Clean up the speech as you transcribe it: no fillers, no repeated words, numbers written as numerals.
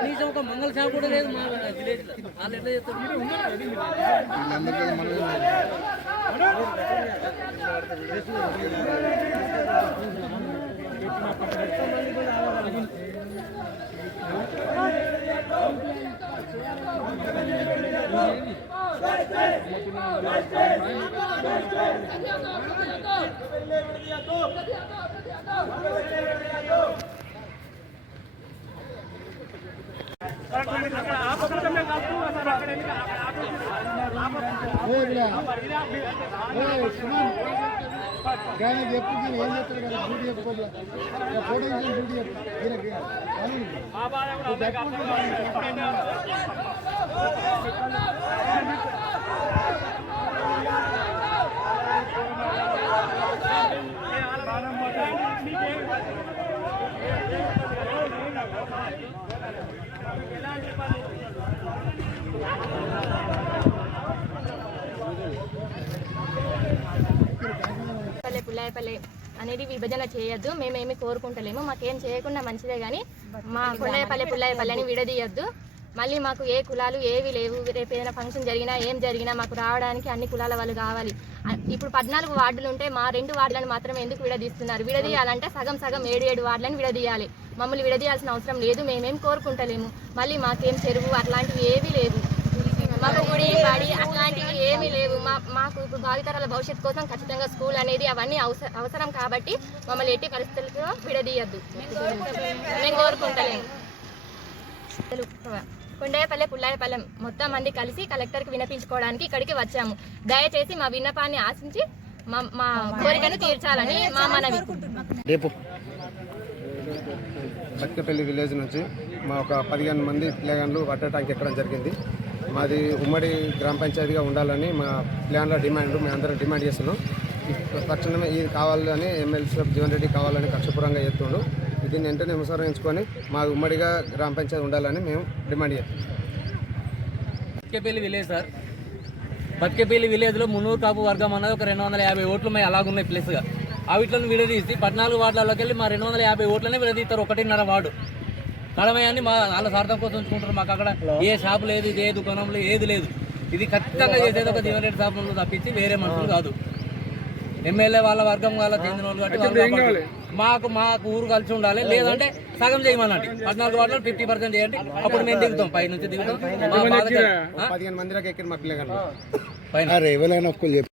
కనీసం ఒక మంగళ షాప్ కూడా లేదు మా విలేజ్ లో. వాళ్ళు ఎట్లా చేస్తారు? పుల్లాయపల్లి అనేది విభజన చేయొద్దు. మేమేమి కోరుకుంటలేము, మాకేం చేయకుండా మంచిదే కానీ మా పుల్లాయపల్లి అని విడదీయొద్దు. మళ్ళీ మాకు ఏ కులాలు ఏవి లేవు. రేపు ఏదైనా ఫంక్షన్ జరిగినా ఏం జరిగినా మాకు రావడానికి అన్ని కులాల వాళ్ళు కావాలి. ఇప్పుడు 14 వార్డులు ఉంటే మా 2 వార్డులను మాత్రమే ఎందుకు విడదీస్తున్నారు? విడదీయాలంటే సగం 7 వార్డులను విడదీయాలి. మమ్మల్ని విడదీయాల్సిన అవసరం లేదు. మేమేం కోరుకుంటలేము. మళ్ళీ మాకేం చెరువు అట్లాంటివి ఏవి లేవు. మాకు గుడి పాడి అట్లాంటివి ఏమీ లేవు. మాకు ఇప్పుడు భావితరాల భవిష్యత్తు కోసం ఖచ్చితంగా స్కూల్ అనేది అవన్నీ అవసరం కాబట్టి మమ్మల్ని ఎట్టి పరిస్థితులతో విడదీయద్దు. మేము కోరుకుంటలేము. కొండాయపల్లె పుల్లాయపల్లెం మొత్తం మంది కలిసి కలెక్టర్కి విన్నపించుకోవడానికి ఇక్కడికి వచ్చాము. దయచేసి మా విన్నపాన్ని ఆశించి మా కోరికను తీర్చాలని మా మనవి. బత్కేపల్లి విలేజ్ నుంచి మా ఒక 15 మంది ప్లేయర్లు వాటర్ ట్యాంక్ ఎక్కడం జరిగింది. మాది ఉమ్మడి గ్రామ పంచాయతీగా ఉండాలని మా ప్లాన్ల డిమాండ్ మేమందరం డిమాండ్ చేస్తున్నాం. తక్షణమే ఇది కావాలని ఎమ్మెల్సీ జీవన్ రెడ్డి కావాలని కక్షపూరంగా చేస్తుండు. దీన్ని వెంటనే అనుసరించుకొని మా ఉమ్మడిగా గ్రామ పంచాయతీ ఉండాలని మేము డిమాండ్ చేస్తున్నాం. బత్కేపల్లి విలేజ్ సార్, బత్కేపల్లి విలేజ్లో మున్నూరు కాపు వర్గం అన్నది ఒక 250 ఓట్లు మేము అలాగున్నాయి ప్లేస్గా. ఆ వీటిని విడదీసి 14 వార్డులలోకి వెళ్ళి మా 250 ఓట్లనే విడదీస్తారు. 1.5 వార్డు కడమయాన్ని మా వాళ్ళ స్వార్థం కోసం ఉంచుకుంటారు. మాకు అక్కడ ఏ షాపు లేదు, ఏ దుకాణంలో ఏది లేదు. ఇది ఖచ్చితంగా చేసేది ఒక జీవన్ రెడ్డి షాపులో తప్పించి వేరే మనుషులు కాదు. ఎమ్మెల్యే వాళ్ళ వర్గం వాళ్ళ చెందిన వాళ్ళు కాబట్టి మాకు ఊరు కలిసి ఉండాలి. లేదంటే సగం చేయమన్నట్టు 14 వార్డులో 50% చేయండి. అప్పుడు మేము దిగుతాం, పై నుంచి దిగుతాం. 15 మందికి ఎక్కిన పైన